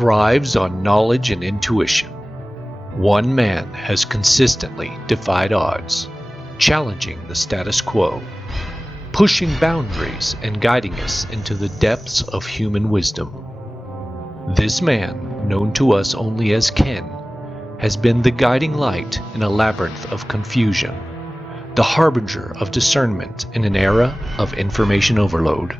thrives on knowledge and intuition. One man has consistently defied odds, challenging the status quo, pushing boundaries and guiding us into the depths of human wisdom. This man, known to us only as Ken, has been the guiding light in a labyrinth of confusion, the harbinger of discernment in an era of information overload.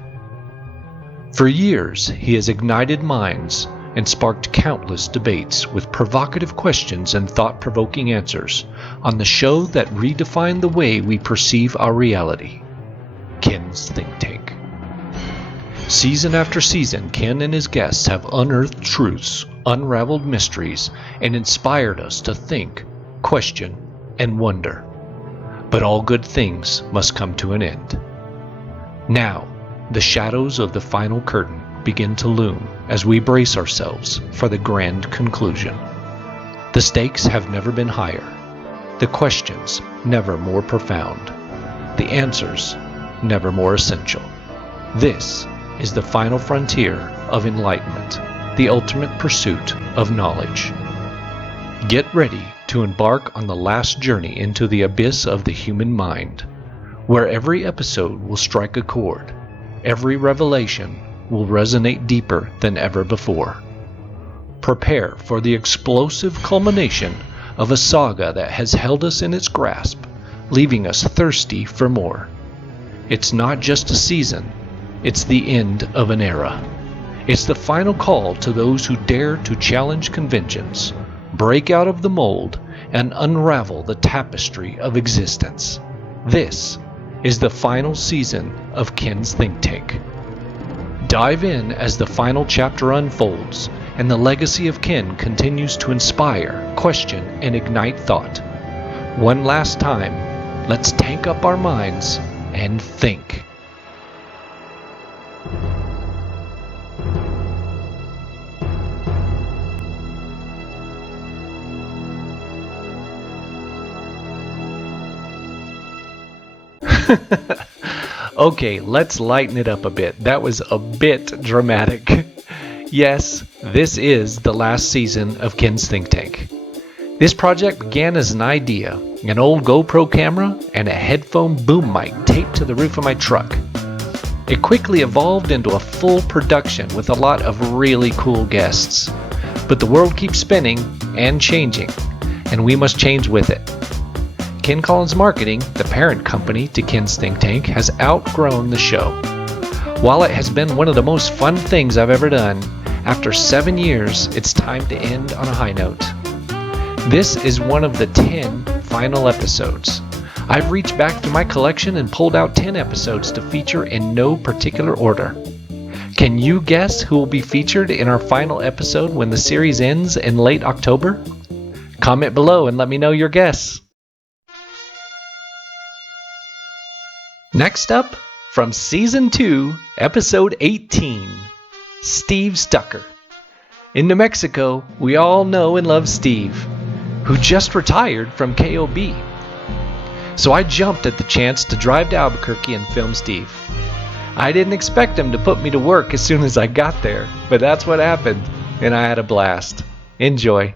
For years, he has ignited minds and sparked countless debates with provocative questions and thought-provoking answers on the show that redefined the way we perceive our reality, Ken's Think Tank. Season after season, Ken and his guests have unearthed truths, unraveled mysteries, and inspired us to think, question, and wonder. But all good things must come to an end. Now, the shadows of the final curtain begin to loom as we brace ourselves for the grand conclusion. The stakes have never been higher, the questions never more profound, the answers never more essential. This is the final frontier of enlightenment, the ultimate pursuit of knowledge. Get ready to embark on the last journey into the abyss of the human mind, where every episode will strike a chord, every revelation will resonate deeper than ever before. Prepare for the explosive culmination of a saga that has held us in its grasp, leaving us thirsty for more. It's not just a season, it's the end of an era. It's the final call to those who dare to challenge conventions, break out of the mold, and unravel the tapestry of existence. This is the final season of Ken's Think Tank. Dive in as the final chapter unfolds and the legacy of Ken continues to inspire, question, and ignite thought. One last time, let's tank up our minds and think. Okay, let's lighten it up a bit. That was a bit dramatic. Yes, this is the last season of Ken's Think Tank. This project began as an idea, an old GoPro camera and a headphone boom mic taped to the roof of my truck. It quickly evolved into a full production with a lot of really cool guests. But the world keeps spinning and changing, and we must change with it. Ken Collins Marketing, the parent company to Ken's Think Tank, has outgrown the show. While it has been one of the most fun things I've ever done, after 7 years, it's time to end on a high note. This is one of the 10 final episodes. I've reached back through my collection and pulled out 10 episodes to feature in no particular order. Can you guess who will be featured in our final episode when the series ends in late October? Comment below and let me know your guess. Next up, from Season 2, Episode 18, Steve Stucker. In New Mexico, we all know and love Steve, who just retired from KOB. So I jumped at the chance to drive to Albuquerque and film Steve. I didn't expect him to put me to work as soon as I got there, but that's what happened, and I had a blast. Enjoy.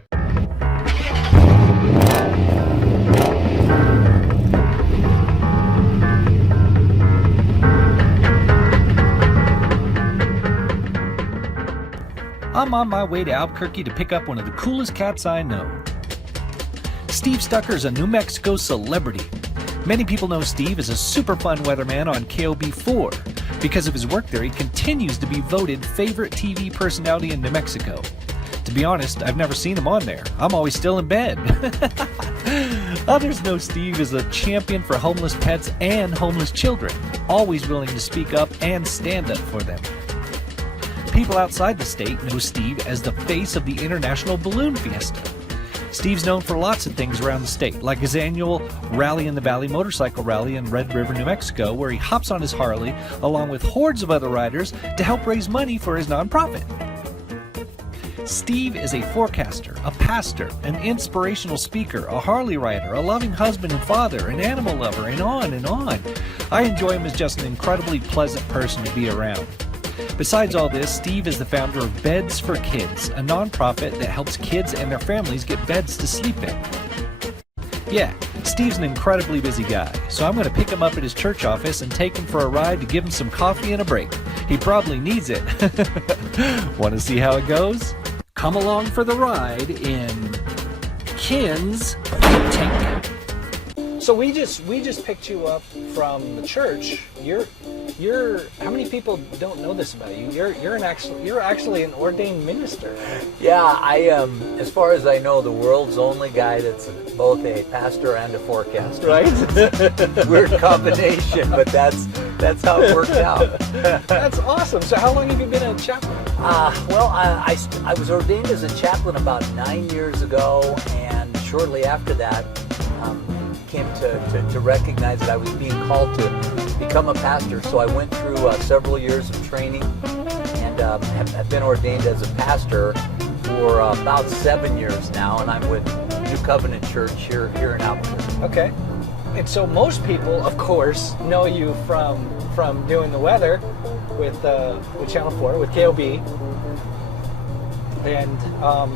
I'm on my way to Albuquerque to pick up one of the coolest cats I know. Steve Stucker is a New Mexico celebrity. Many people know Steve as a super fun weatherman on KOB4. Because of his work there, he continues to be voted favorite TV personality in New Mexico. To be honest, I've never seen him on there. I'm always still in bed. Others know Steve as a champion for homeless pets and homeless children, always willing to speak up and stand up for them. People outside the state know Steve as the face of the International Balloon Fiesta. Steve's known for lots of things around the state, like his annual Rally in the Valley motorcycle rally in Red River, New Mexico, where he hops on his Harley along with hordes of other riders to help raise money for his nonprofit. Steve is a forecaster, a pastor, an inspirational speaker, a Harley rider, a loving husband and father, an animal lover, and on and on. I enjoy him as just an incredibly pleasant person to be around. Besides all this, Steve is the founder of Beds for Kids, a nonprofit that helps kids and their families get beds to sleep in. Yeah, Steve's an incredibly busy guy, so I'm going to pick him up at his church office and take him for a ride to give him some coffee and a break. He probably needs it. Want to see how it goes? Come along for the ride in Ken's Tank. So we just picked you up from the church. You're how many people don't know this about you? You're actually an ordained minister. Yeah, I am, as far as I know, the world's only guy that's both a pastor and a forecaster. Right? Weird combination, but that's how it worked out. That's awesome. So how long have you been a chaplain? Well, I was ordained as a chaplain about 9 years ago, and shortly after that, came to recognize that I was being called to become a pastor. So I went through several years of training, and have been ordained as a pastor for about 7 years now, and I'm with New Covenant Church here in Albuquerque. Okay. And so most people, of course, know you from doing the weather with Channel 4, with KOB. And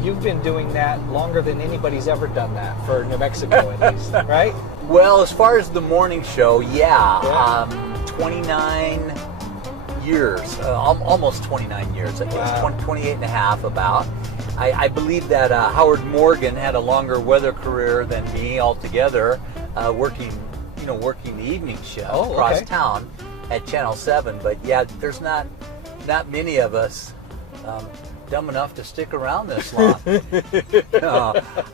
you've been doing that longer than anybody's ever done that, for New Mexico at least, right? Well, as far as the morning show, 29 years, almost 29 years. I think it's 28 and a half about. I believe that Howard Morgan had a longer weather career than me altogether, working the evening show across town at Channel 7. But yeah, there's not many of us dumb enough to stick around this long.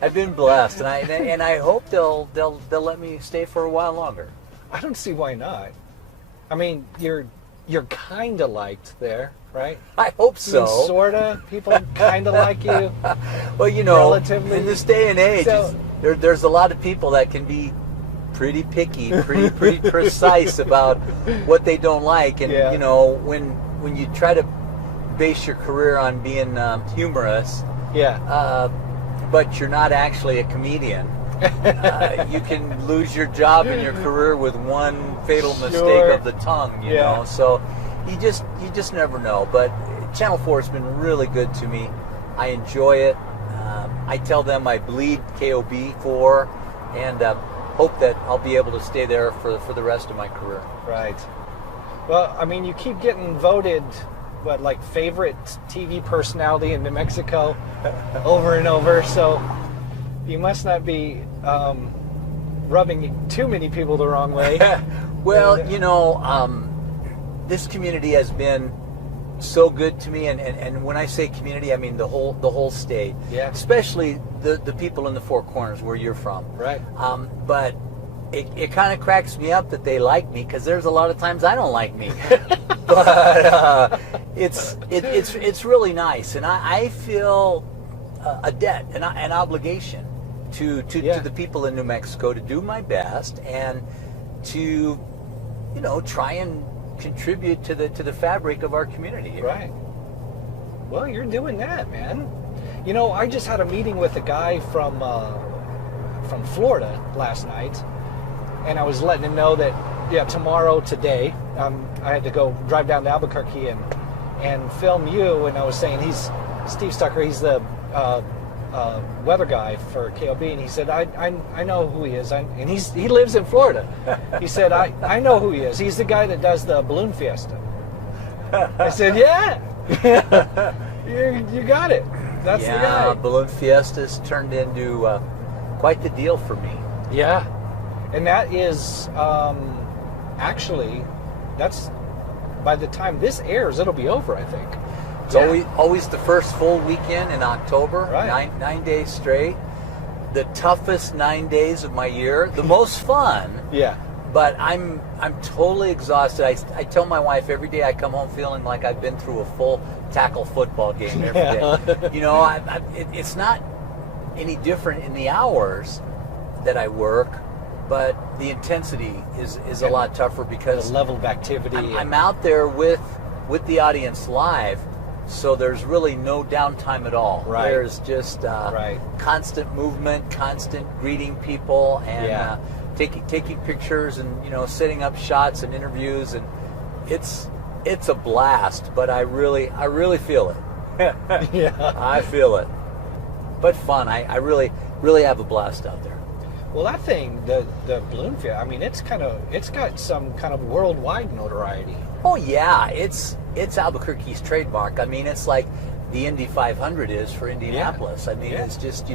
I've been blessed, and I hope they'll let me stay for a while longer. I don't see why not. I mean, you're kind of liked there, right? I hope so. I mean, sorta. People kind of like you. Well, relatively. In this day and age, So, there's a lot of people that can be pretty picky, pretty precise about what they don't like, and when you try to base your career on being humorous, but you're not actually a comedian, you can lose your job and your career with one fatal mistake of the tongue, you know. So you just never know. But Channel 4 has been really good to me. I enjoy it. I tell them I bleed KOB 4, and hope that I'll be able to stay there for the rest of my career. Right. Well, I mean, you keep getting voted like favorite TV personality in New Mexico over and over, so you must not be rubbing too many people the wrong way. Well, this community has been so good to me, and when I say community, I mean the whole state. Yeah. Especially the people in the Four Corners where you're from. Right. But it kind of cracks me up that they like me, because there's a lot of times I don't like me. But it's really nice, and I feel a debt, an obligation to the people in New Mexico to do my best and to try and contribute to the fabric of our community here. Right. Well, you're doing that, man. I just had a meeting with a guy from Florida last night, and I was letting him know that today I had to go drive down to Albuquerque and film you, and I was saying he's Steve Stucker, he's the weather guy for KOB, and he said I know who he is, and he lives in Florida. He said I know who he is. He's the guy that does the balloon fiesta. I said you got it. That's the guy. Balloon fiestas turned into quite the deal for me. Yeah, and that is actually, that's, by the time this airs, it'll be over, I think. It's always the first full weekend in October, right. 9 days straight. The toughest 9 days of my year, the most fun. Yeah. But I'm totally exhausted. I tell my wife every day I come home feeling like I've been through a full tackle football game every day. It's not any different in the hours that I work, but the intensity is a lot tougher, because the level of activity. I'm out there with the audience live, so there's really no downtime at all. Right. There's just constant movement, constant greeting people, and taking pictures, and setting up shots and interviews, and it's it's a blast, but I really feel it. Yeah. I feel it. But fun. I really have a blast out there. Well, that thing, the balloon fair, I mean, it's got some kind of worldwide notoriety. Oh yeah, it's Albuquerque's trademark. I mean, it's like the Indy 500 is for Indianapolis. I mean, it's just,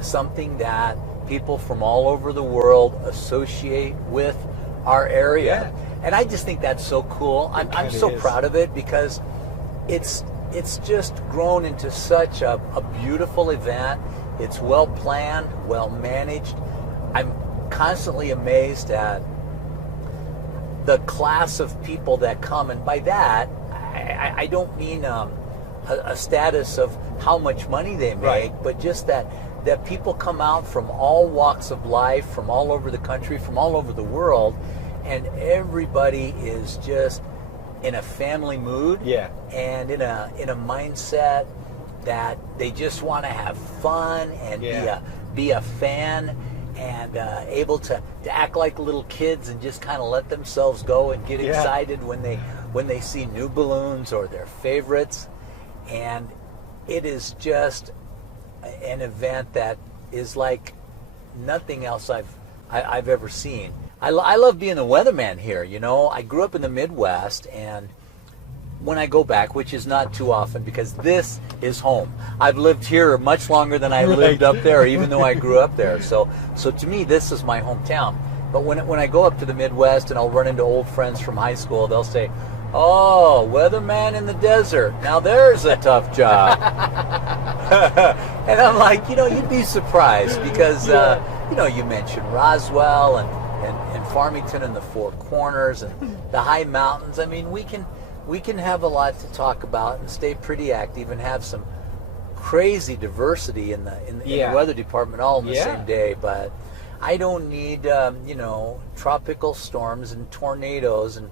something that people from all over the world associate with our area. And I just think that's so cool. I'm so proud of it because it's just grown into such a beautiful event. It's well planned, well managed. I'm constantly amazed at the class of people that come, and by that I don't mean a status of how much money they make, but just that people come out from all walks of life, from all over the country, from all over the world, and everybody is just in a family mood, and in a mindset that they just want to have fun and be a fan, and able to act like little kids and just kind of let themselves go and get excited when they see new balloons or their favorites. And it is just an event that is like nothing else I've ever seen. I love being the weatherman here. I grew up in the Midwest, and when I go back, which is not too often because this is home. I've lived here much longer than I lived up there, even though I grew up there. So to me, this is my hometown. But when I go up to the Midwest and I'll run into old friends from high school, they'll say, "Oh, weatherman in the desert. Now there's a tough job." And I'm like, you'd be surprised because, you mentioned Roswell and Farmington and the Four Corners and the high mountains. I mean, we can have a lot to talk about and stay pretty active and have some crazy diversity in the weather department all in the same day. But I don't need tropical storms and tornadoes and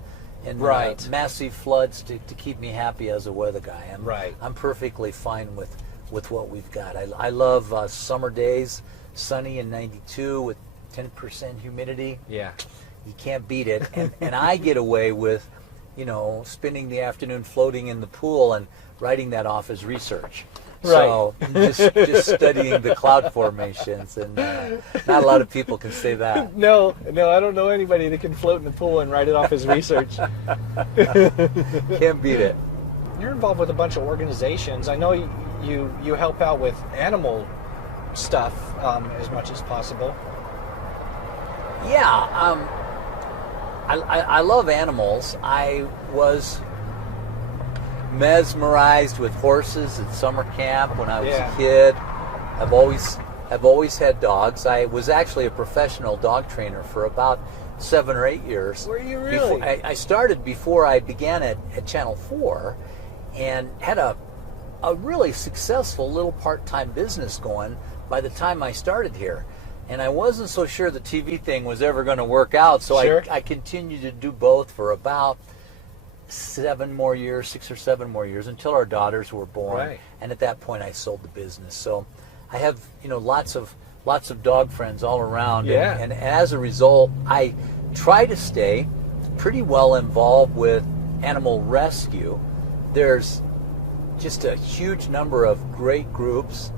massive floods to keep me happy as a weather guy. I'm perfectly fine with what we've got. I love summer days, sunny and 92 with 10% humidity. You can't beat it. And I get away with spending the afternoon floating in the pool and writing that off as research. So just studying the cloud formations, and not a lot of people can say that. No, I don't know anybody that can float in the pool and write it off as research. Can't beat it. You're involved with a bunch of organizations. I know you help out with animal stuff as much as possible. Yeah, I love animals. I was mesmerized with horses at summer camp when I was a kid. I've always had dogs. I was actually a professional dog trainer for about 7 or 8 years. Were you really? I started before I began at Channel 4 and had a really successful little part-time business going by the time I started here. And I wasn't so sure the TV thing was ever going to work out, so I continued to do both for about 6 or 7 more years until our daughters were born. And at that point I sold the business. So I have lots of dog friends all around, and as a result I try to stay pretty well involved with animal rescue. There's just a huge number of great groups.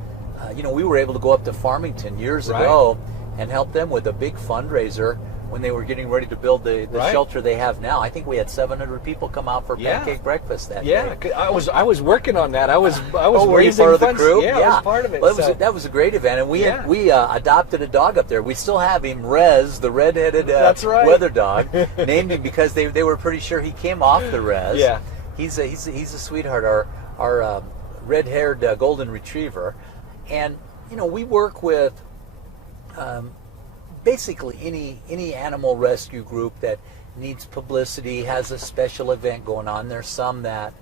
We were able to go up to Farmington years ago and help them with a big fundraiser when they were getting ready to build the shelter they have now. I think we had 700 people come out for pancake breakfast that day. I was working on that. I was were you part of the crew? Yeah, I was part of it. Well, that was a great event, and we adopted a dog up there. We still have him, Rez, the red-headed weather dog. Named him because they were pretty sure he came off the Rez. He's a sweetheart. Our red-haired golden retriever. And we work with basically any animal rescue group that needs publicity, has a special event going on. There's some that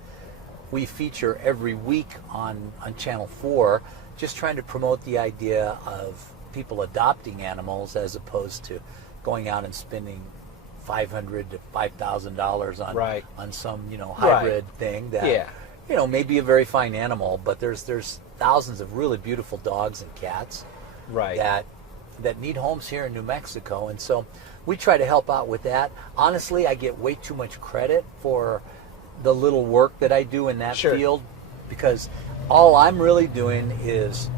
we feature every week on Channel 4, just trying to promote the idea of people adopting animals as opposed to going out and spending $500 to $5,000 on some hybrid thing that may be a very fine animal, but there's thousands of really beautiful dogs and cats that that need homes here in New Mexico. And so we try to help out with that. Honestly, I get way too much credit for the little work that I do in that field, because all I'm really doing is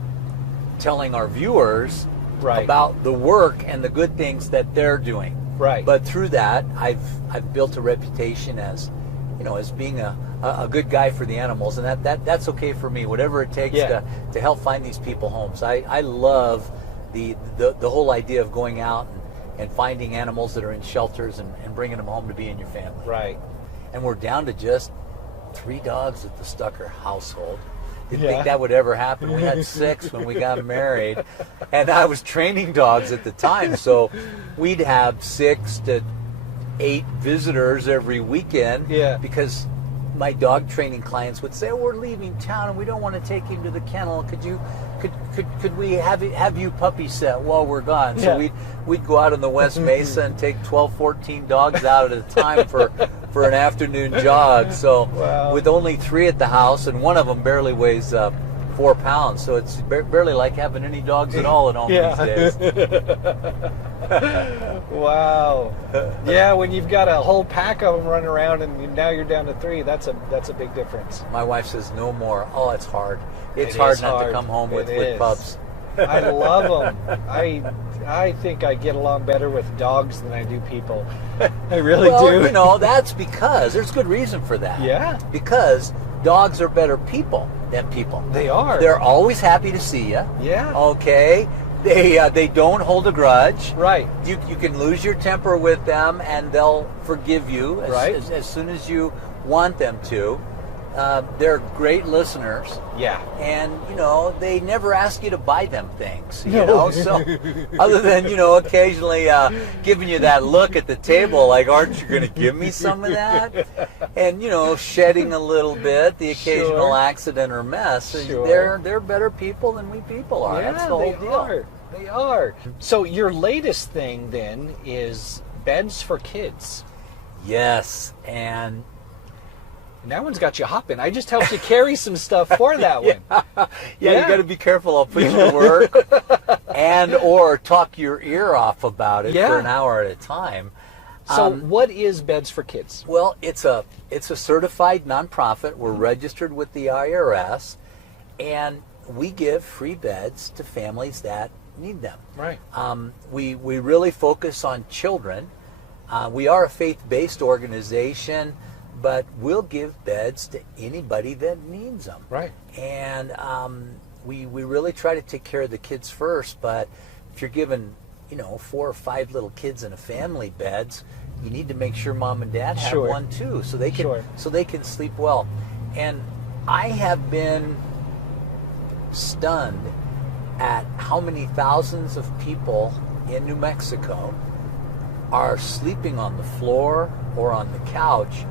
telling our viewers about the work and the good things that they're doing. Right. But through that, I've built a reputation as, as being a good guy for the animals, and that's okay for me. Whatever it takes to help find these people homes. I love the whole idea of going out and finding animals that are in shelters and bringing them home to be in your family. Right. And we're down to just 3 dogs at the Stucker household. Didn't think that would ever happen. We had 6 when we got married, and I was training dogs at the time, so we'd have 6 to 8 visitors every weekend. Yeah. Because my dog training clients would say, "Oh, we're leaving town and we don't want to take him to the kennel. Could we have you puppy set while we're gone?" So we'd go out on the West Mesa and take 12, 14 dogs out at a time for an afternoon jog. So with only 3 at the house, and one of them barely weighs 4 pounds, so it's barely like having any dogs at all at home these days. Wow. Yeah, when you've got a whole pack of them running around and now you're down to 3, that's a big difference. My wife says no more. Oh, it's hard. It's hard not to come home with pups. I love them. I think I get along better with dogs than I do people. I really do. That's because there's good reason for that. Yeah. Because dogs are better people than people. They are. They're always happy to see you. Yeah. Okay. They don't hold a grudge. Right. You can lose your temper with them and they'll forgive you as soon as you want them to. They're great listeners. Yeah. And, they never ask you to buy them things, so other than, occasionally giving you that look at the table, like, aren't you going to give me some of that? And, shedding a little bit, the occasional accident or mess. They're better people than we people are. Yeah, that's the whole deal. They are. So your latest thing then is beds for kids. Yes, and that one's got you hopping. I just helped you carry some stuff for that one. Yeah, you got to be careful. I'll put you to work or talk your ear off about it for an hour at a time. So what is Beds for Kids? Well, it's a certified nonprofit. We're registered with the IRS, and we give free beds to families that need them. Right. We really focus on children. We are a faith-based organization, but we'll give beds to anybody that needs them. Right. And we really try to take care of the kids first, but if you're giving 4 or 5 little kids in a family beds, you need to make sure mom and dad have one too, so they can sleep well. And I have been stunned at how many thousands of people in New Mexico are sleeping on the floor or on the couch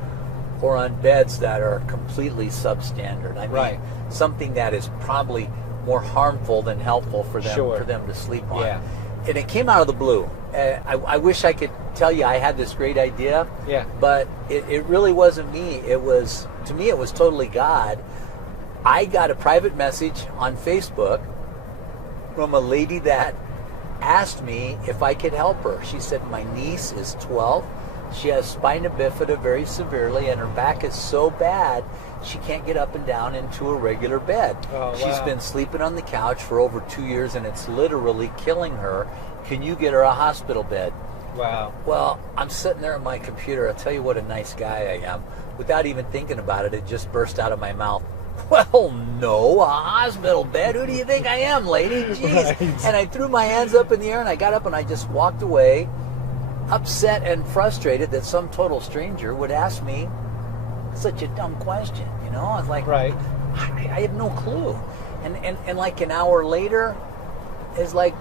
or on beds that are completely substandard. I mean, something that is probably more harmful than helpful for them to sleep on. Yeah. And it came out of the blue. I wish I could tell you I had this great idea, but it really wasn't me. To me, it was totally God. I got a private message on Facebook from a lady that asked me if I could help her. She said, my niece is 12. She has spina bifida very severely, and her back is so bad she can't get up and down into a regular bed. She's been sleeping on the couch for over 2 years, and it's literally killing her. Can you get her a hospital bed? Wow. Well, I'm sitting there at my computer. I'll tell you what a nice guy I am. Without even thinking about it, it just burst out of my mouth. Well, no, a hospital bed? Who do you think I am, lady? Jeez. Right. And I threw my hands up in the air, and I got up and I just walked away, upset and frustrated that some total stranger would ask me such a dumb question. I was like, I have no clue. And like an hour later, it's like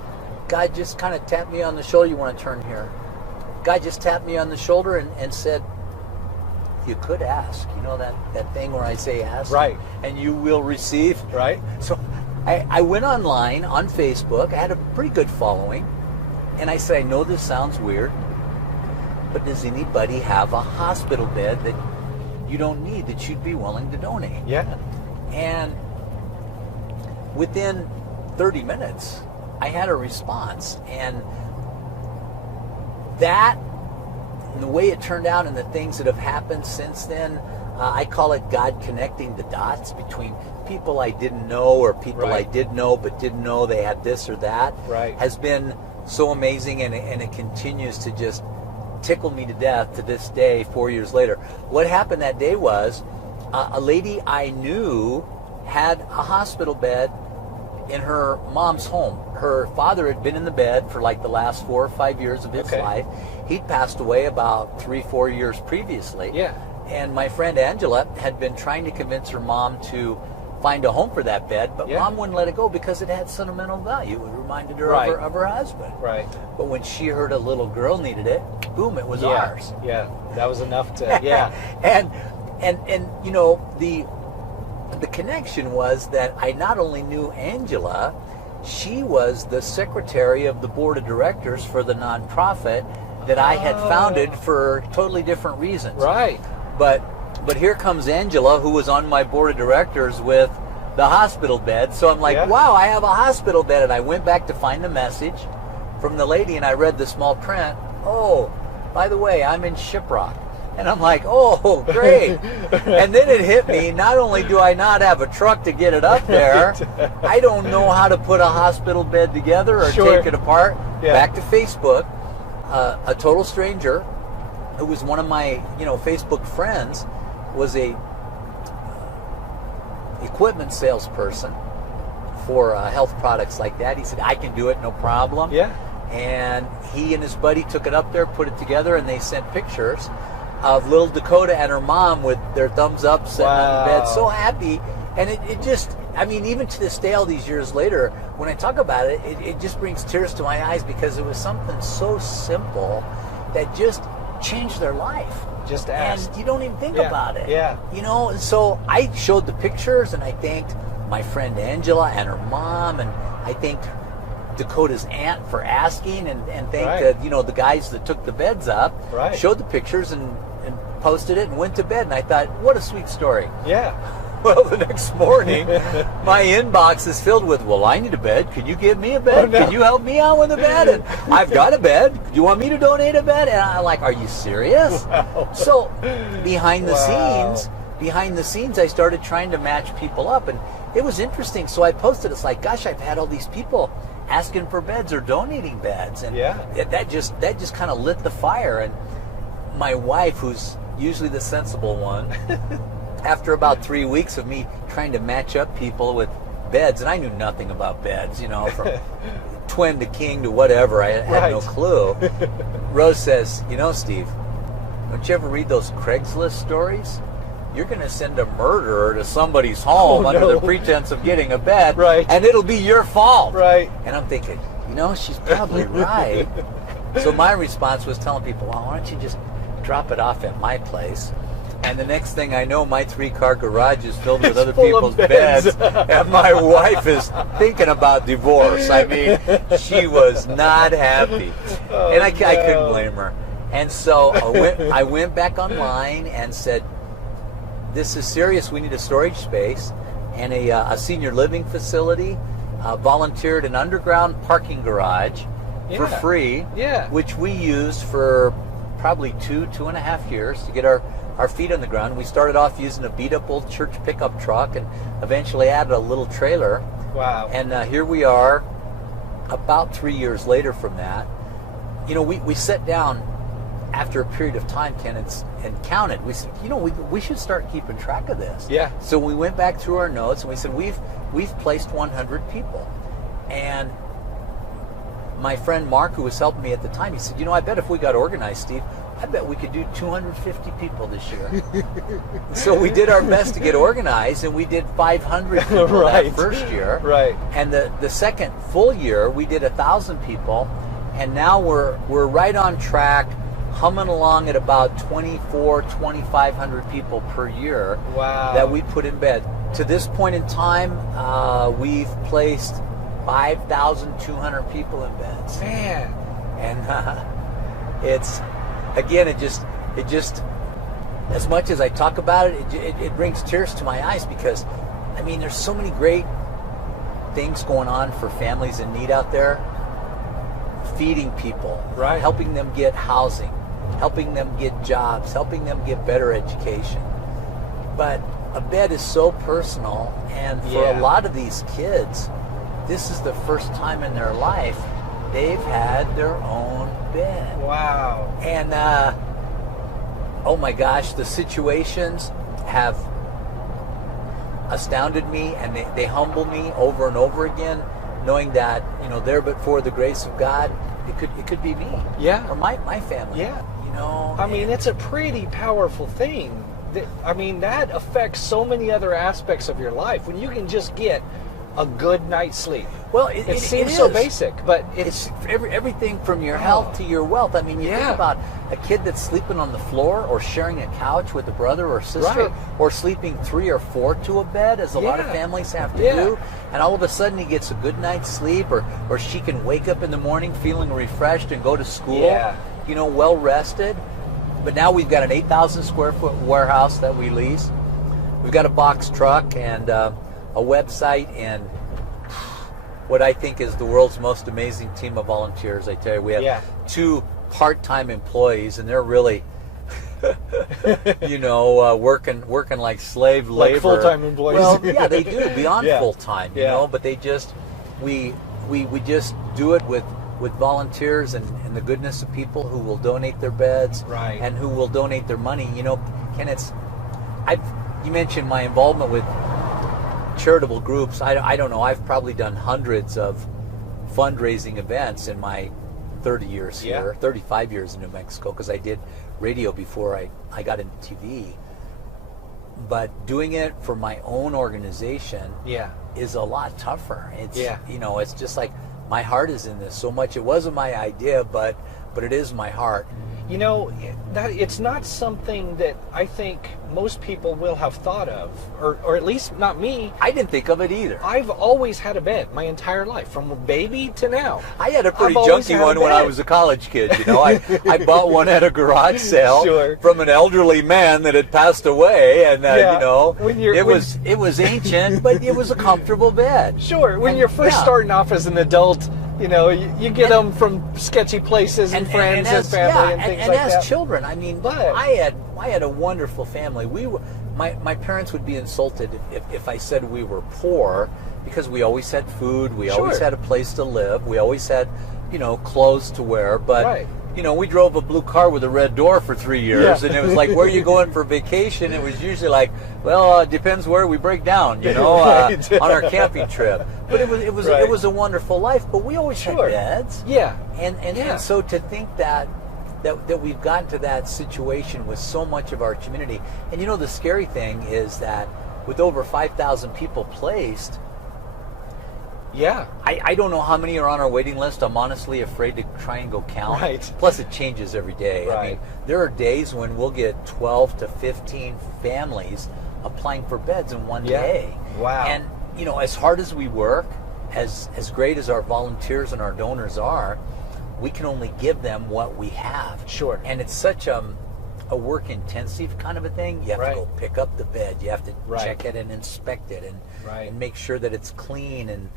God just kind of tapped me on the shoulder. You want to turn here? God just tapped me on the shoulder and said, you could ask. That thing where I say ask, and you will receive. Right. So I went online on Facebook. I had a pretty good following, and I said, I know this sounds weird, but does anybody have a hospital bed that you don't need that you'd be willing to donate? Yeah. And within 30 minutes, I had a response. And that, and the way it turned out and the things that have happened since then, I call it God connecting the dots between people I didn't know or people I did know but didn't know they had this or that, has been so amazing, and it continues to just tickle me to death to this day, 4 years later. What happened that day was a lady I knew had a hospital bed in her mom's home. Her father had been in the bed for like the last 4 or 5 years of his life. He'd passed away about 3-4 years previously. And my friend Angela had been trying to convince her mom to find a home for that bed, but mom wouldn't let it go because it had sentimental value. It reminded her of her husband. But when she heard a little girl needed it, boom, it was ours. That was enough to, and you know, the connection was that I not only knew Angela, she was the secretary of the board of directors for the nonprofit that I had founded for totally different reasons. But here comes Angela, who was on my board of directors with the hospital bed. So I'm like, wow, I have a hospital bed. And I went back to find the message from the lady, and I read the small print. Oh, by the way, I'm in Shiprock. And I'm like, oh, great. And then it hit me, not only do I not have a truck to get it up there, I don't know how to put a hospital bed together or take it apart. Back to Facebook. A total stranger who was one of my, Facebook friends was a equipment salesperson for health products like that. He said, I can do it, no problem. And he and his buddy took it up there, put it together, and they sent pictures of little Dakota and her mom with their thumbs up sitting on the bed, so happy. And it just, I mean, even to this day, all these years later, when I talk about it, it just brings tears to my eyes, because it was something so simple that just changed their life. Just ask. And you don't even think about it. So I showed the pictures, and I thanked my friend Angela and her mom, and I thanked Dakota's aunt for asking, and thanked the guys that took the beds up, showed the pictures and posted it and went to bed. And I thought, what a sweet story. Well, the next morning, my inbox is filled with, well, I need a bed. Can you give me a bed? Can you help me out with a bed? And I've got a bed. Do you want me to donate a bed? And I'm like, are you serious? So behind the scenes, I started trying to match people up. And it was interesting. So I posted, it's like, gosh, I've had all these people asking for beds or donating beds. And that just kind of lit the fire. And my wife, who's usually the sensible one, after about 3 weeks of me trying to match up people with beds, and I knew nothing about beds, from twin to king to whatever, I had no clue. Rose says, Steve, don't you ever read those Craigslist stories? You're going to send a murderer to somebody's home under the pretense of getting a bed, and it'll be your fault. And I'm thinking, she's probably right. So my response was telling people, well, why don't you just drop it off at my place? And the next thing I know, my 3-car garage is filled with other people's beds, and my wife is thinking about divorce. I mean, she was not happy, and I couldn't blame her. And so I went back online and said, this is serious. We need a storage space and a senior living facility. Volunteered an underground parking garage for free, which we used for probably 2.5 years to get our feet on the ground. We started off using a beat-up old church pickup truck, and eventually added a little trailer. And here we are, about 3 years later from that. We sat down after a period of time, Ken, and counted. We said, we should start keeping track of this. So we went back through our notes, and we said, we've placed 100 people. And my friend Mark, who was helping me at the time, he said, I bet if we got organized, Steve, I bet we could do 250 people this year. So we did our best to get organized, and we did 500 people that first year. And the second full year, we did 1,000 people, and now we're right on track, humming along at about 2,500 people per year that we put in bed. To this point in time, we've placed 5,200 people in beds. Man. And it's, again, it just, as much as I talk about it, it brings tears to my eyes, because, I mean, there's so many great things going on for families in need out there. Feeding people, right? Helping them get housing, helping them get jobs, helping them get better education. But a bed is so personal, and for a lot of these kids, this is the first time in their life they've had their own bed. Wow. And oh my gosh, the situations have astounded me, and they humble me over and over again, knowing that, you know, there but for the grace of God, it could be me. Yeah. Or my family. Yeah. You know. I mean, it's a pretty powerful thing. I mean, that affects so many other aspects of your life when you can just get a good night's sleep. Well, it seems so basic, but it's everything from your health to your wealth. I mean, you think about a kid that's sleeping on the floor, or sharing a couch with a brother or sister, or sleeping 3 or 4 to a bed, as a lot of families have to do. And all of a sudden he gets a good night's sleep, or she can wake up in the morning feeling refreshed and go to school, you know, well rested. But now we've got an 8,000 square foot warehouse that we lease. We've got a box truck and a website, and what I think is the world's most amazing team of volunteers. I tell you, we have 2 part-time employees, and they're really, you know, working like slave labor. Like full-time employees. Well, yeah, they do, beyond full-time, you know, but they just, we just do it with volunteers and the goodness of people who will donate their beds, and who will donate their money. You know, Ken, you mentioned my involvement with charitable groups. I don't know, I've probably done hundreds of fundraising events in my 30 years here, 35 years in New Mexico, because I did radio before I got into TV. But doing it for my own organization is a lot tougher. It's, you know, it's just like, my heart is in this so much. It wasn't my idea, but it is my heart. You know, that it's not something that I think most people will have thought of, or at least not me. I didn't think of it either. I've always had a bed my entire life, from a baby to now. I had a pretty junky one when I was a college kid. You know, I bought one at a garage sale from an elderly man that had passed away, and you know, it was ancient, but it was a comfortable bed. Sure, when you're first starting off as an adult, you know, you get them from sketchy places and friends and family and things like that. And as children, I mean, I had a wonderful family. My parents would be insulted if I said we were poor, because we always had food, we always had a place to live, we always had, you know, clothes to wear. But you know, we drove a blue car with a red door for 3 years, and it was like, where are you going for vacation? It was usually like, well, it depends where we break down, you know, on our camping trip. But it was a wonderful life. But we always had beds. And so to think that we've gotten to that situation with so much of our community, and you know, the scary thing is that with over 5,000 people placed. I don't know how many are on our waiting list. I'm honestly afraid to try and go count. Plus, it changes every day. I mean, there are days when we'll get 12 to 15 families applying for beds in one day. Wow. And, you know, as hard as we work, as great as our volunteers and our donors are, we can only give them what we have. Sure. And it's such a work-intensive kind of a thing. You have to go pick up the bed. You have to check it and inspect it and make sure that it's clean and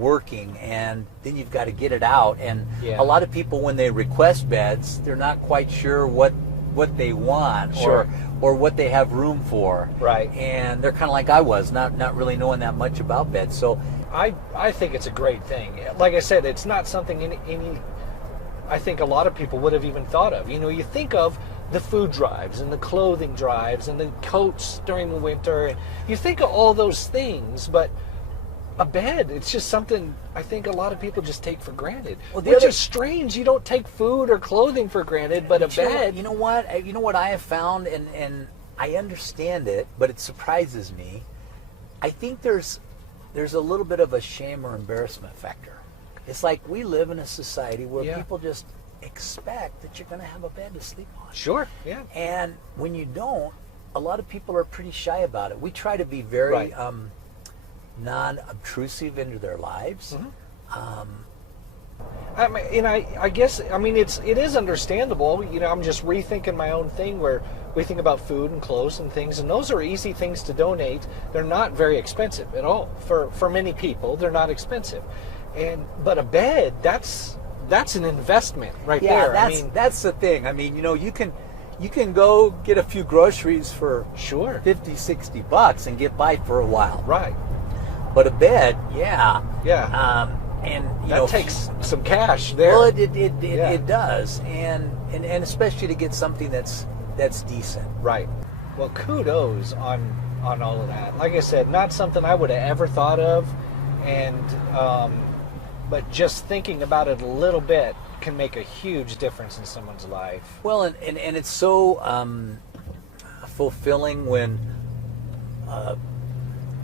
working, and then you've got to get it out. And a lot of people, when they request beds, they're not quite sure what they want or what they have room for. And they're kind of like I was, not really knowing that much about beds. So I think it's a great thing. Like I said, it's not something I think a lot of people would have even thought of. You know, you think of the food drives and the clothing drives and the coats during the winter, and you think of all those things, but a bed, it's just something I think a lot of people just take for granted. Which is strange. You don't take food or clothing for granted, but a bed. You know what I have found, and I understand it, but it surprises me. I think there's a little bit of a shame or embarrassment factor. It's like we live in a society where people just expect that you're going to have a bed to sleep on. Sure, yeah. And when you don't, a lot of people are pretty shy about it. We try to be very non-obtrusive into their lives. I guess it is understandable. I'm just rethinking my own thing where we think about food and clothes and things, and those are easy things to donate. They're not very expensive at all for many people. They're not expensive, but a bed, that's an investment right there. That's the thing. You can go get a few groceries for sure $50-$60 and get by for a while. Right. But a bed, yeah. And that takes some cash there. Well, it does, and especially to get something that's decent. Right. Well, kudos on all of that. Like I said, not something I would have ever thought of, and but just thinking about it a little bit can make a huge difference in someone's life. Well, and it's so fulfilling when a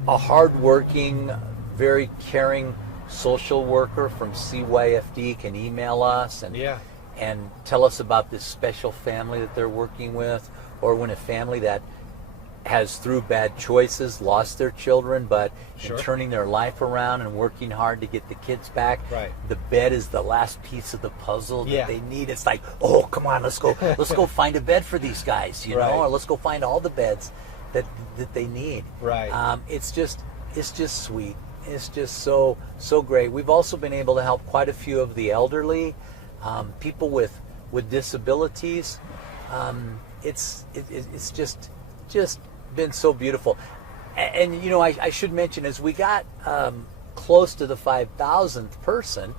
hardworking, very caring social worker from CYFD can email us and tell us about this special family that they're working with, or when a family that has, through bad choices, lost their children, but in turning their life around and working hard to get the kids back, the bed is the last piece of the puzzle that they need. It's like, oh, come on, let's go find a bed for these guys, you know, or let's go find all the beds that they need. Right. It's just sweet. It's just so great. We've also been able to help quite a few of the elderly, people with disabilities. It's just been so beautiful. And I should mention, as we got close to the 5,000th person,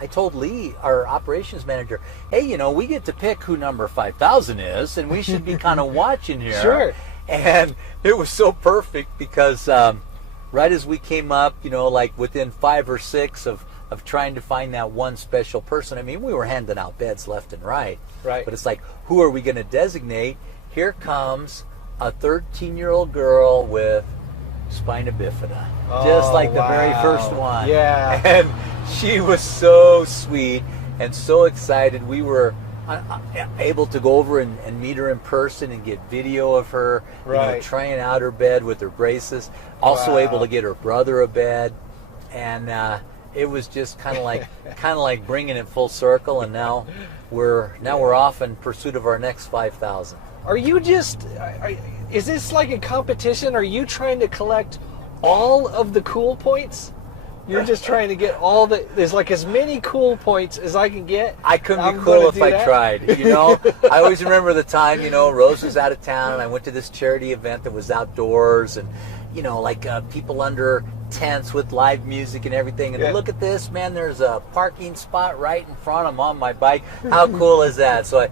I told Lee, our operations manager, hey, we get to pick who number 5,000 is, and we should be kind of watching here. Sure. And it was so perfect because right as we came up, like within 5 or 6 of trying to find that one special person, we were handing out beds left and right. Right. But it's like, who are we going to designate? Here comes a 13-year-old girl with spina bifida, just like the very first one. Yeah. And she was so sweet and so excited. We were able to go over and meet her in person and get video of her trying out her bed with her braces. Also able to get her brother a bed, and it was just kind of like bringing it full circle. And now we're off in pursuit of our next 5,000. Are you just? Is this like a competition? Are you trying to collect all of the cool points? You're just trying to get all there's like as many cool points as I can get. I couldn't be cool if I tried. I always remember the time, Rose was out of town and I went to this charity event that was outdoors, and, people under tents with live music and everything. And look at this, man, there's a parking spot right in front. I'm on my bike. How cool is that? So I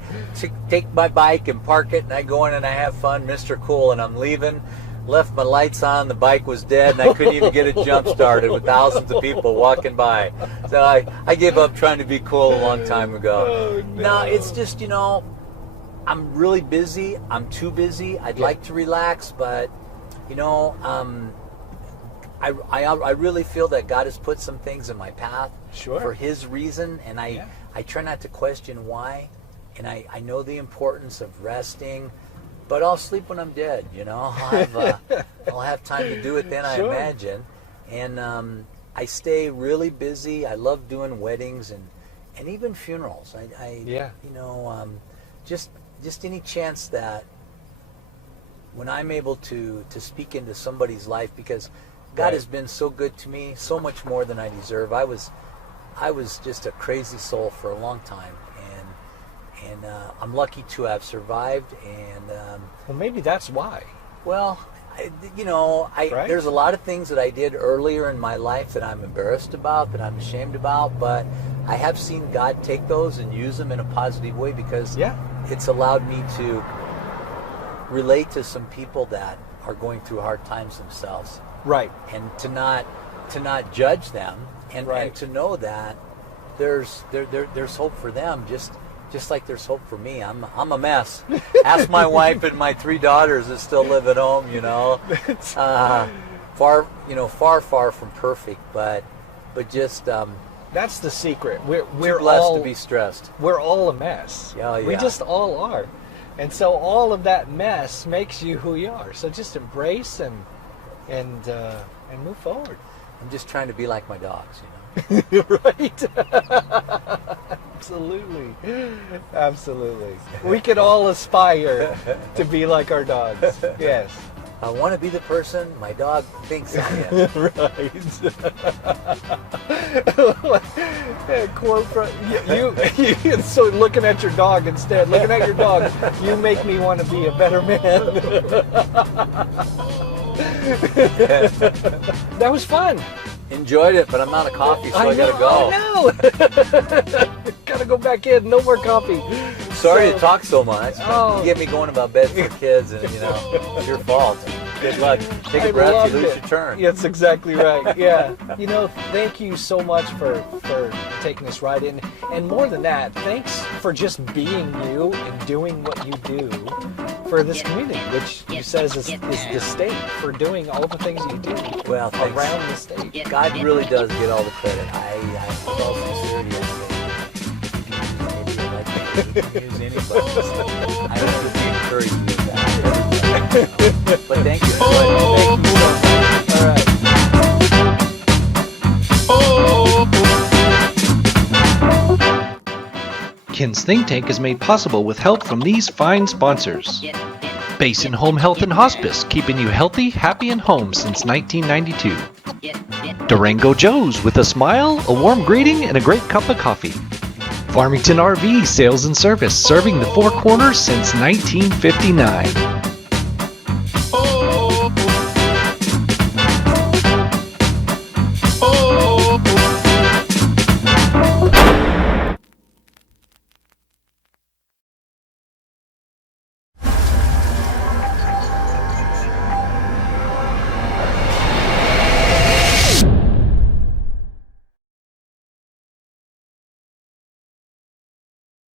take my bike and park it, and I go in and I have fun, Mr. Cool, and I'm leaving. Left my lights on, the bike was dead, and I couldn't even get it jump started with thousands of people walking by. So I gave up trying to be cool a long time ago. Oh, no. No, it's just, I'm really busy. I'm too busy. I'd like to relax, but, I really feel that God has put some things in my path for His reason, and I try not to question why, and I know the importance of resting. But I'll sleep when I'm dead, I'll have time to do it then, I imagine. And I stay really busy. I love doing weddings and even funerals. Just any chance that when I'm able to speak into somebody's life, because God has been so good to me, so much more than I deserve. I was just a crazy soul for a long time. And I'm lucky to have survived, and well, maybe that's why. Well, there's a lot of things that I did earlier in my life that I'm embarrassed about, that I'm ashamed about, but I have seen God take those and use them in a positive way, because it's allowed me to relate to some people that are going through hard times themselves. Right. And to not judge them, and to know that there's hope for them, just like there's hope for me. I'm a mess. Ask my wife and my 3 daughters that still live at home, far from perfect, but just that's the secret. We're blessed all to be stressed. We're all a mess. We just all are, and so all of that mess makes you who you are. So just embrace and move forward. I'm just trying to be like my dogs, you know. Right. Absolutely. Absolutely. We could all aspire to be like our dogs. Yes. I want to be the person my dog thinks I am. Right. Quote from you. So looking at your dog instead, looking at your dog, you make me want to be a better man. That was fun. Enjoyed it, but I'm out of coffee, so I gotta go. Oh, no. Gotta go back in. No more coffee. Sorry to talk so much. Oh. You get me going about bed for kids, and it's your fault. Good luck. Take a breath, you lose your turn. That's exactly right. Yeah. Thank you so much for taking us right in. And more than that, thanks for just being you and doing what you do for this community, which you says is the state, for doing all the things you do around the state. God really does get all the credit. I with all sincerity, I can use anybody. I don't want to be encouraged with that. But thank you. Thank you so much. All right. Ken's Think Tank is made possible with help from these fine sponsors. Basin Home Health and Hospice, keeping you healthy, happy, and home since 1992. Durango Joe's, with a smile, a warm greeting, and a great cup of coffee. Farmington RV Sales and Service, serving the Four Corners since 1959.